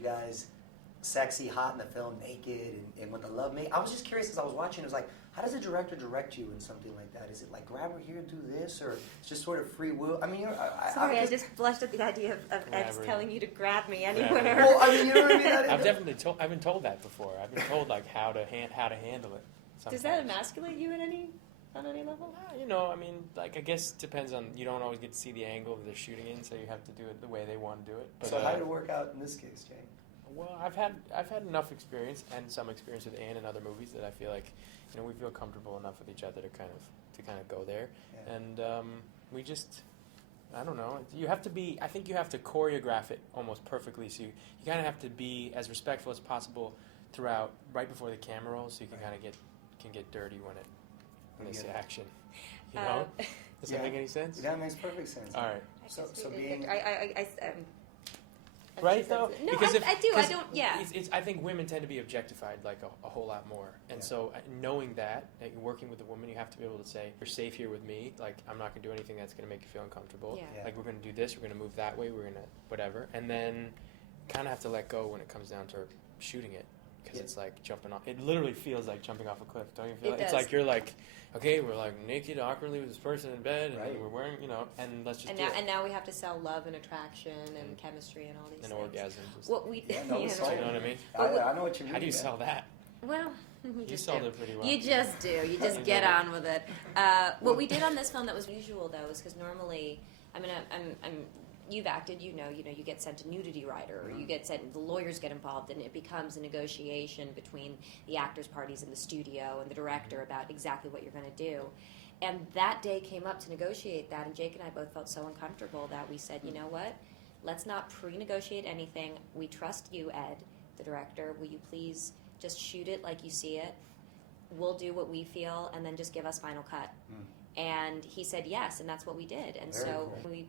guys sexy, hot in the film, naked, and with the love mate. I was just curious as I was watching. It was like, how does a director direct you in something like that? Is it like grab her here, do this, or it's just sort of free will? I mean, I just blushed at the idea of Ed telling you to grab me anywhere. Well, I mean, you know what I mean. I've been told that before. I've been told like how to handle it. Sometimes. Does that emasculate you on any level? You know, I mean, like I guess it depends on. You don't always get to see the angle that they're shooting in, so you have to do it the way they want to do it. But, so how did it work out in this case, Jay? Well, I've had enough experience and some experience with Anne in other movies that I feel like, you know, we feel comfortable enough with each other to kind of go there, and we just, I don't know. You have to be. I think you have to choreograph it almost perfectly. So you kind of have to be as respectful as possible throughout, right before the camera rolls, so you can kind of get dirty when there's action. You know, does that make any sense? That makes perfect sense. All right. So being. Right though, no, because I do. I don't. Yeah. I think women tend to be objectified like a whole lot more, and so knowing that you're working with a woman, you have to be able to say, "You're safe here with me. Like I'm not going to do anything that's going to make you feel uncomfortable. Yeah. Like we're going to do this. We're going to move that way. We're going to whatever." And then kind of have to let go when it comes down to shooting it, because it's like jumping off. It literally feels like jumping off a cliff. Don't you feel? It's like you're like, okay, we're like naked awkwardly with this person in bed, and we're wearing, and let's just. And now we have to sell love and attraction and chemistry and all these things. And orgasms. What we you know what I mean? I know what you mean. How do you sell that? Well, you sold it pretty well. You just do. You just get on with it. What we did on this film that was unusual, though, is because normally, I mean, you've acted, you get sent a nudity writer, or you get sent, the lawyers get involved, and it becomes a negotiation between the actors' parties in the studio and the director about exactly what you're going to do. And that day came up to negotiate that, and Jake and I both felt so uncomfortable that we said, you know what, let's not pre-negotiate anything. We trust you, Ed, the director. Will you please just shoot it like you see it? We'll do what we feel, and then just give us final cut. And he said yes, and that's what we did. And Very so cool. we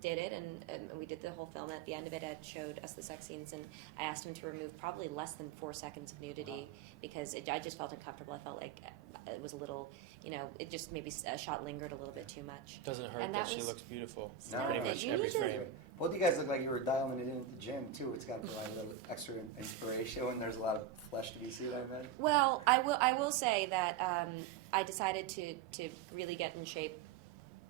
did it, and we did the whole film. At the end of it, Ed showed us the sex scenes, and I asked him to remove probably less than 4 seconds of nudity because I just felt uncomfortable. I felt like it was a little, it just maybe a shot lingered a little bit too much. Doesn't hurt that she looks beautiful. Pretty much every frame. Both you guys look like you were dialing it in at the gym too. It's got to provide a little extra inspiration when there's a lot of flesh to be seen, I imagine. Well, I will say that I decided to really get in shape.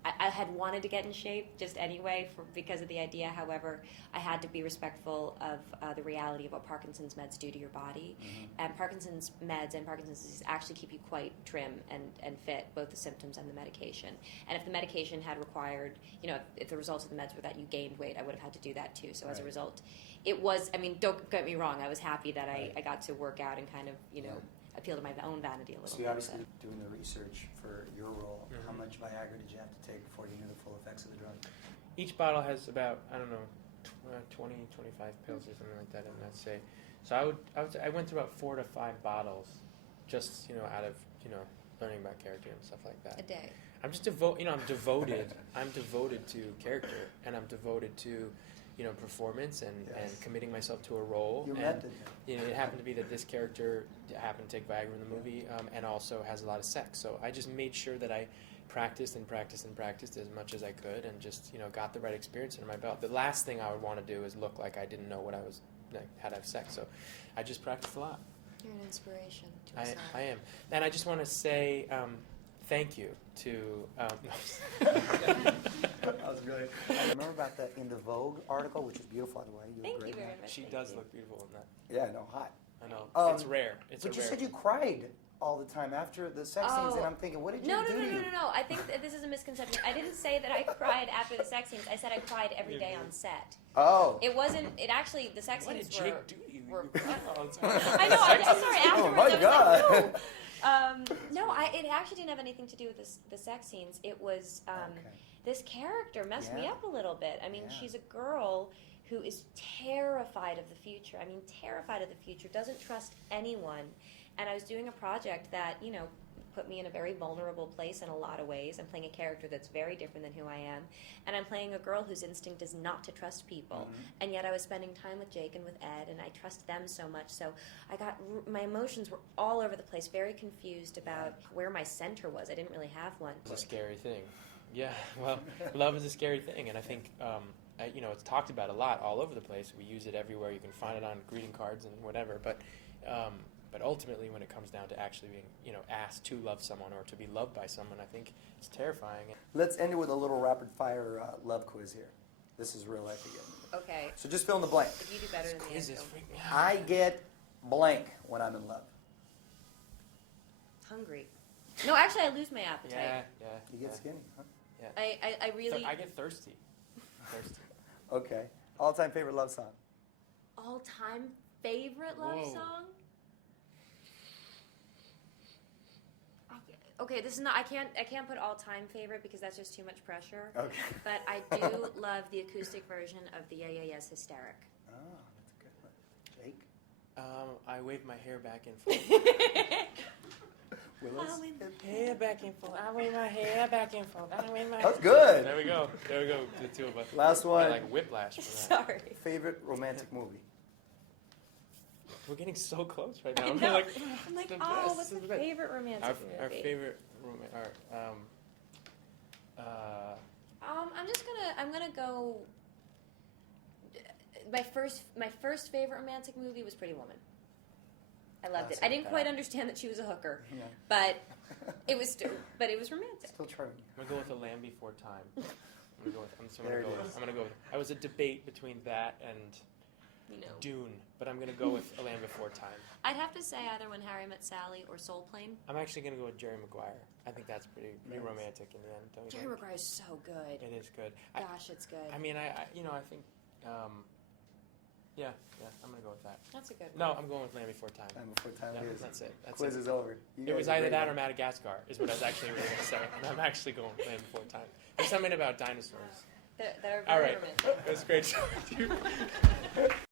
I had wanted to get in shape just anyway because of the idea. However, I had to be respectful of the reality of what Parkinson's meds do to your body. And Parkinson's meds and Parkinson's disease actually keep you quite trim and fit, both the symptoms and the medication. And if the medication had required, if the results of the meds were that you gained weight, I would have had to do that too. So as a result, it was, don't get me wrong, I was happy that I got to work out and kind of, appeal to my own vanity a little bit. So you're obviously doing the research for your role. How much Viagra did you have to take before you knew the full effects of the drug? Each bottle has about, 20, 25 pills or something like that in that say. So I went through about 4 to 5 bottles just, out of, learning about character and stuff like that. A day. I'm just I'm devoted. I'm devoted to character, and I'm devoted to performance and committing myself to a role. You and it. It happened to be that this character happened to take Viagra in the movie, and also has a lot of sex. So I just made sure that I practiced and practiced and practiced as much as I could, and just got the right experience under my belt. The last thing I would want to do is look like I didn't know what I was how to have sex. So I just practiced a lot. You're an inspiration to us all. I am, and I just want to say thank you to. That was great. I remember about that in the Vogue article, which is beautiful, by the way. Thank you very much. She does look beautiful in that. Yeah, no, hot. I know. It's rare. But you said you cried all the time after the sex scenes, and I'm thinking, what did you do? No. I think that this is a misconception. I didn't say that I cried after the sex scenes. I said I cried every day on set. Oh. It wasn't. It actually the sex what scenes did Jake do to you? were. I know. I'm sorry. Afterwards, oh my God. No, it actually didn't have anything to do with the sex scenes. It was this character messed me up a little bit. I mean, she's a girl who is terrified of the future. I mean, terrified of the future, doesn't trust anyone. And I was doing a project that, put me in a very vulnerable place in a lot of ways. I'm playing a character that's very different than who I am. And I'm playing a girl whose instinct is not to trust people. And yet I was spending time with Jake and with Ed, and I trust them so much. So my emotions were all over the place, very confused about where my center was. I didn't really have one. It's a scary thing. Yeah, well, love is a scary thing. And I think it's talked about a lot all over the place. We use it everywhere. You can find it on greeting cards and whatever. But ultimately, when it comes down to actually being, asked to love someone or to be loved by someone, I think it's terrifying. Let's end it with a little rapid fire love quiz here. This is real life again. Okay. So just fill in the blank. If you do better than Quizzes the freak me out. I get blank when I'm in love. hungry. No, actually, I lose my appetite. Yeah. You get skinny, huh? Yeah. I really. I get thirsty. Thirsty. Okay. All-time favorite love song? All-time favorite love Whoa. song? Okay, this is not. I can't put all-time favorite because that's just too much pressure. Okay. But I do love the acoustic version of the Yeah Yeah Yeahs "Hysteric." Oh, that's a good one. Jake? I wave my hair back and forth. Willis? I'll wave my Hair back and forth. I wave my hair back and forth. I wave my. That's good. There we go. The two of us. Last one. I like whiplash for that. Sorry. Favorite romantic movie? We're getting so close right now. I We're know. like, I'm like, the oh, best, what's this the is the best. favorite romantic movie? Our favorite I'm just gonna. I'm gonna go. My first favorite romantic movie was Pretty Woman. I loved it. I didn't quite understand that she was a hooker, Yeah. but it was romantic. Still charming. I'm gonna go with The Land Before Time. I'm There it is. gonna go with. I was a debate between that and Dune, but I'm gonna go with A Land Before Time. I'd have to say either When Harry Met Sally or Soul Plane. I'm actually gonna go with Jerry Maguire. I think that's pretty Nice. romantic in the end. Don't you Jerry think? Maguire is so good. It is good. Gosh, it's good. I mean, I think, yeah, I'm gonna go with that. That's a good one. No, I'm going with Land Before Time. Time before time Yeah, it is. that's it. That's Quiz it. is over. You It guys was are either great, that man. or Madagascar, is what I was actually really going to say. And I'm actually going with Land Before Time. There's something about dinosaurs. That are All very right. romantic. It was great talking to you.